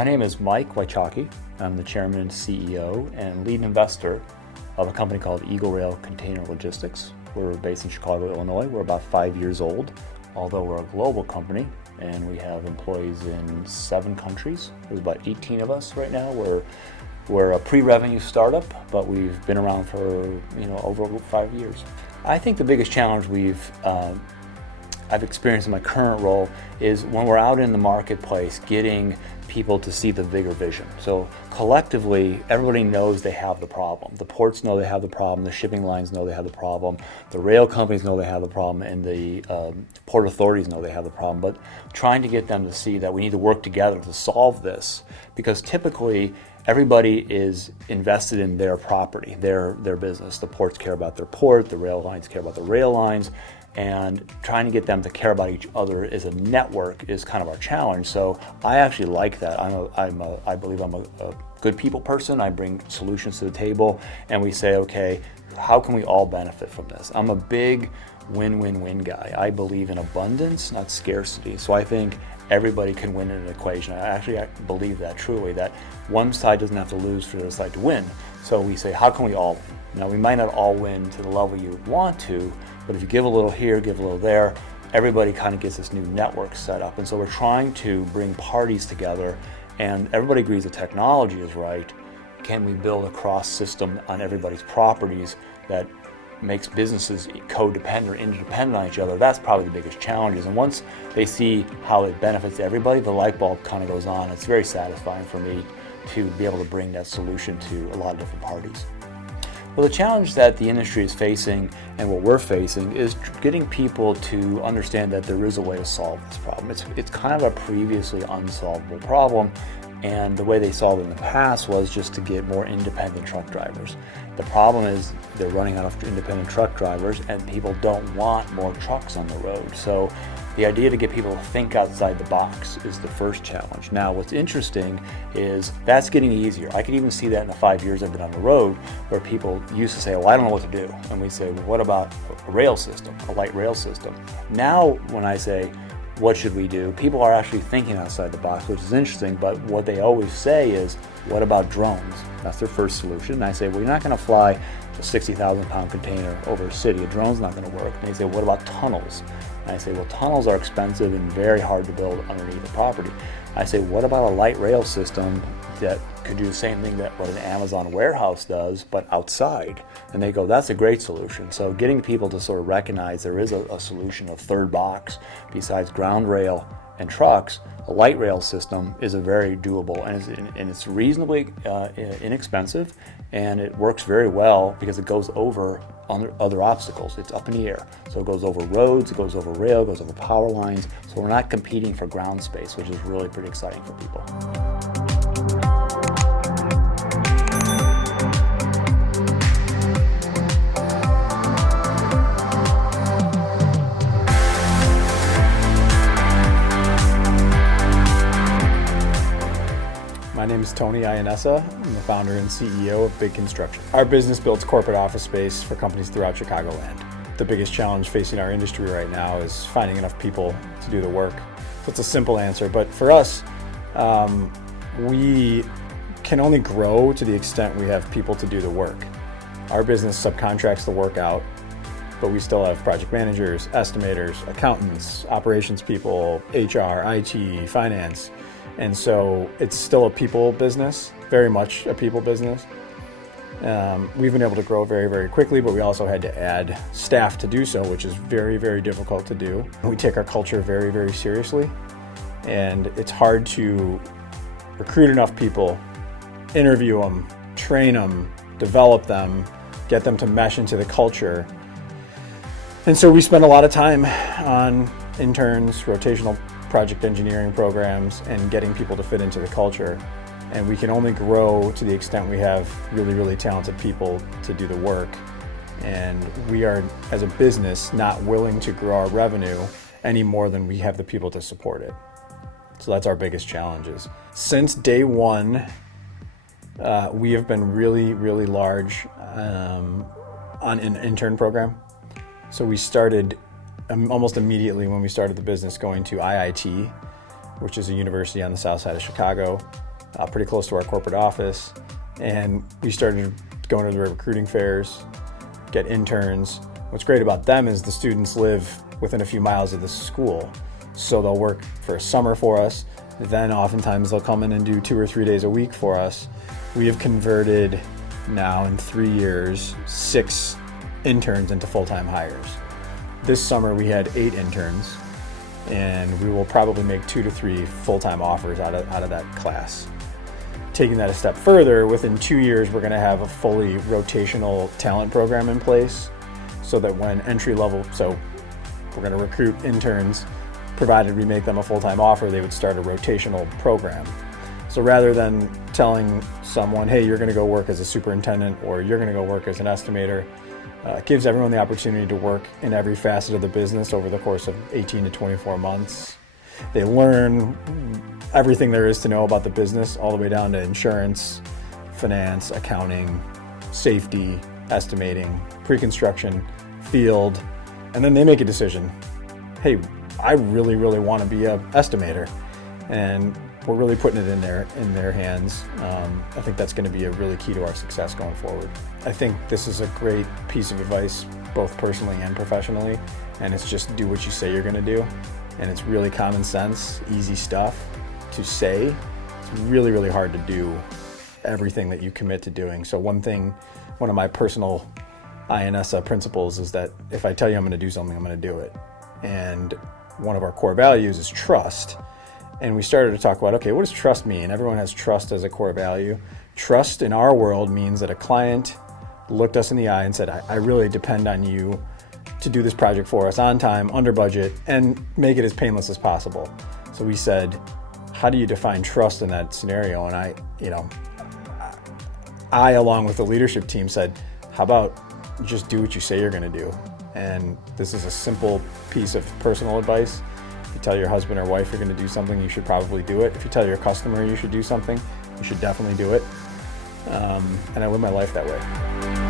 My name is Mike Wychocki. I'm the chairman and CEO and lead investor of a company called EagleRail Container Logistics. We're based in Chicago, Illinois. We're about 5 years old, although we're a global company and we have employees in 7 countries. There's about 18 of us right now. We're a pre-revenue startup, but we've been around for over 5 years. I think the biggest challenge I've experienced in my current role is when we're out in the marketplace getting people to see the bigger vision. So collectively, everybody knows they have the problem. The ports know they have the problem, the shipping lines know they have the problem, the rail companies know they have the problem, and the port authorities know they have the problem. But trying to get them to see that we need to work together to solve this, because typically everybody is invested in their property, their business. The ports care about their port, the rail lines care about the rail lines, and trying to get them to care about each other as a network is kind of our challenge. So I actually like that. I believe I'm a good people person. I bring solutions to the table, and we say, okay, how can we all benefit from this? I'm a big win-win-win guy. I believe in abundance, not scarcity. So I think everybody can win in an equation. I believe that truly, that one side doesn't have to lose for the other side to win. So we say, how can we all win? Now, we might not all win to the level you want to, but if you give a little here, give a little there, everybody kind of gets this new network set up. And so we're trying to bring parties together, and everybody agrees the technology is right. Can we build a cross system on everybody's properties that makes businesses codependent or interdependent on each other? That's probably the biggest challenges. And once they see how it benefits everybody, the light bulb kind of goes on. It's very satisfying for me to be able to bring that solution to a lot of different parties. Well, the challenge that the industry is facing and what we're facing is getting people to understand that there is a way to solve this problem. It's kind of a previously unsolvable problem, and the way they solved it in the past was just to get more independent truck drivers. The problem is they're running out of independent truck drivers, and people don't want more trucks on the road. So the idea to get people to think outside the box is the first challenge. Now, what's interesting is that's getting easier. I could even see that in the 5 years I've been on the road, where people used to say, well, I don't know what to do. And we say, well, what about a rail system, a light rail system? Now, when I say, what should we do? People are actually thinking outside the box, which is interesting, but what they always say is, what about drones? That's their first solution. And I say, well, you're not going to fly a 60,000 pound container over a city. A drone's not going to work. And they say, what about tunnels? And I say, well, tunnels are expensive and very hard to build underneath the property. I say, what about a light rail system that could do the same thing that what an Amazon warehouse does, but outside? And they go, that's a great solution. So getting people to sort of recognize there is a solution, a third box, besides ground rail and trucks, a light rail system is a very doable, and it's reasonably inexpensive, and it works very well because it goes over other obstacles. It's up in the air. So it goes over roads, it goes over rail, it goes over power lines. So we're not competing for ground space, which is really pretty exciting for people. My name is Tony Iannessa. I'm the founder and CEO of Big Construction. Our business builds corporate office space for companies throughout Chicagoland. The biggest challenge facing our industry right now is finding enough people to do the work. So it's a simple answer, but for us, we can only grow to the extent we have people to do the work. Our business subcontracts the work out, but we still have project managers, estimators, accountants, operations people, HR, IT, finance. And so it's still a people business, very much a people business. We've been able to grow very, very quickly, but we also had to add staff to do so, which is very, very difficult to do. We take our culture very, very seriously, and it's hard to recruit enough people, interview them, train them, develop them, get them to mesh into the culture. And so we spend a lot of time on interns, rotational project engineering programs, and getting people to fit into the culture. And we can only grow to the extent we have really, really talented people to do the work. And we are, as a business, not willing to grow our revenue any more than we have the people to support it. So that's our biggest challenges. Since day one, we have been really, really large on an intern program. So we started almost immediately when we started the business going to IIT, which is a university on the south side of Chicago. pretty close to our corporate office. And we started going to the recruiting fairs, get interns. What's great about them is the students live within a few miles of the school. So they'll work for a summer for us. Then oftentimes they'll come in and do 2 or 3 days a week for us. We have converted now in 3 years, 6 interns into full-time hires. This summer we had 8 interns, and we will probably make 2 to 3 full-time offers out of that class. Taking that a step further, within 2 years we're going to have a fully rotational talent program in place, so that when entry level, so we're going to recruit interns, provided we make them a full-time offer, they would start a rotational program. So rather than telling someone, hey, you're going to go work as a superintendent or you're going to go work as an estimator, it gives everyone the opportunity to work in every facet of the business over the course of 18 to 24 months. They learn everything there is to know about the business, all the way down to insurance, finance, accounting, safety, estimating, pre-construction, field, and then they make a decision. Hey, I really, really want to be an estimator, and we're really putting it in their hands. I think that's going to be a really key to our success going forward. I think this is a great piece of advice, both personally and professionally, and it's just do what you say you're going to do. And it's really common sense, easy stuff to say. It's really, really hard to do everything that you commit to doing. So one of my personal Iannessa principles is that if I tell you I'm going to do something, I'm going to do it. And one of our core values is trust. And we started to talk about, okay, what does trust mean? Everyone has trust as a core value. Trust in our world means that a client looked us in the eye and said, I really depend on you to do this project for us on time, under budget, and make it as painless as possible. So we said, how do you define trust in that scenario? And I, along with the leadership team, said, how about just do what you say you're going to do? And this is a simple piece of personal advice. If you tell your husband or wife you're going to do something, you should probably do it. If you tell your customer you should do something, you should definitely do it. And I live my life that way.